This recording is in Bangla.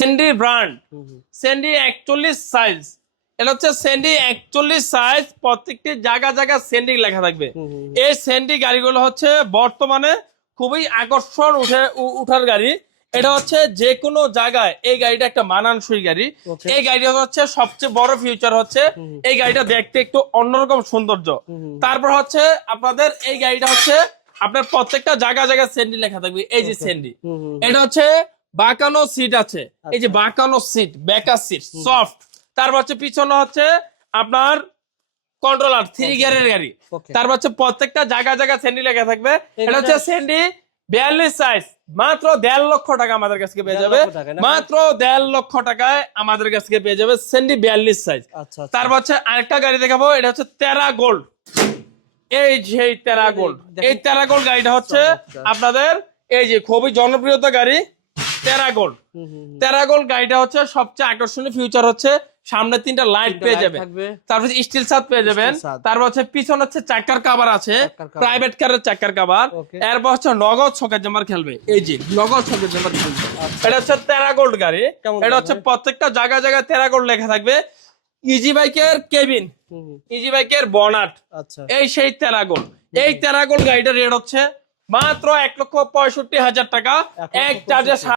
Sandy brand, Sandy 41 size. এটা হচ্ছে স্যান্ডি 41 সাইজ, প্রত্যেকটি জায়গা স্যান্ডি লেখা থাকবে। এই স্যান্ডি গাড়িগুলো হচ্ছে বর্তমানে খুবই আকর্ষণ উঠার গাড়ি। এটা হচ্ছে যে কোনো জায়গায় এই গাড়িটা একটা মানানসই গাড়ি। এই গাড়িটা হচ্ছে সবচেয়ে বড় ফিউচার হচ্ছে এই গাড়িটা দেখতে একটু অন্যরকম সৌন্দর্য। তারপর হচ্ছে আপনাদের এই গাড়িটা হচ্ছে আপনার প্রত্যেকটা জায়গা স্যান্ডি লেখা থাকবে। এই যে স্যান্ডি, এটা হচ্ছে বাঁকানো সিট আছে, এই যে বাঁকানো সিট, ব্যাকা সিট সফট। তারপর হচ্ছে পিছনে হচ্ছে আপনার কন্ট্রোলার 3 গিয়ারের গাড়ি। তারপর হচ্ছে প্রত্যেকটা জায়গা স্যান্ডি লেখা থাকবে। এটা হচ্ছে স্যান্ডি 42 সাইজ, মাত্র 1.5 লক্ষ টাকা আমাদের কাছ থেকে পেয়ে যাবে। মাত্র 1.5 লক্ষ টাকায় আমাদের কাছ থেকে পেয়ে যাবে স্যান্ডি 42 সাইজ। তারপর হচ্ছে আরেকটা গাড়ি দেখাবো, এটা হচ্ছে টেরা গোল্ড। এই যে টেরা গোল্ড, এই টেরা গোল্ড গাড়িটা হচ্ছে আপনাদের এই যে খুবই জনপ্রিয়তা গাড়ি টেরা গোল্ড। টেরা গোল্ড গাড়িটা হচ্ছে সবচেয়ে আকর্ষণীয় ফিউচার হচ্ছে সামনে 3টা লাইট পেয়ে যাবেন, তারপর স্টিল ছাদ পেয়ে যাবেন, তারপর হচ্ছে পিছনে হচ্ছে চাকার কভার আছে, প্রাইভেট কারের চাকার কভার। এরপর হচ্ছে নগদ ছকের জাম্পার খেলবে, এই যে নগদ ছকের জাম্পার খেলবে। এটা হচ্ছে টেরা গোল্ড গাড়ি। এটা হচ্ছে প্রত্যেকটা জায়গায় টেরা গোল্ড লেখা থাকবে। ইজি বাইকের কেবিন, ইজি বাইকের বনাট, এই সেই টেরা গোল্ড। এই টেরা গোল্ড গাড়িটার রেট হচ্ছে মাত্র 1,65,000 টাকা। এক চার্জে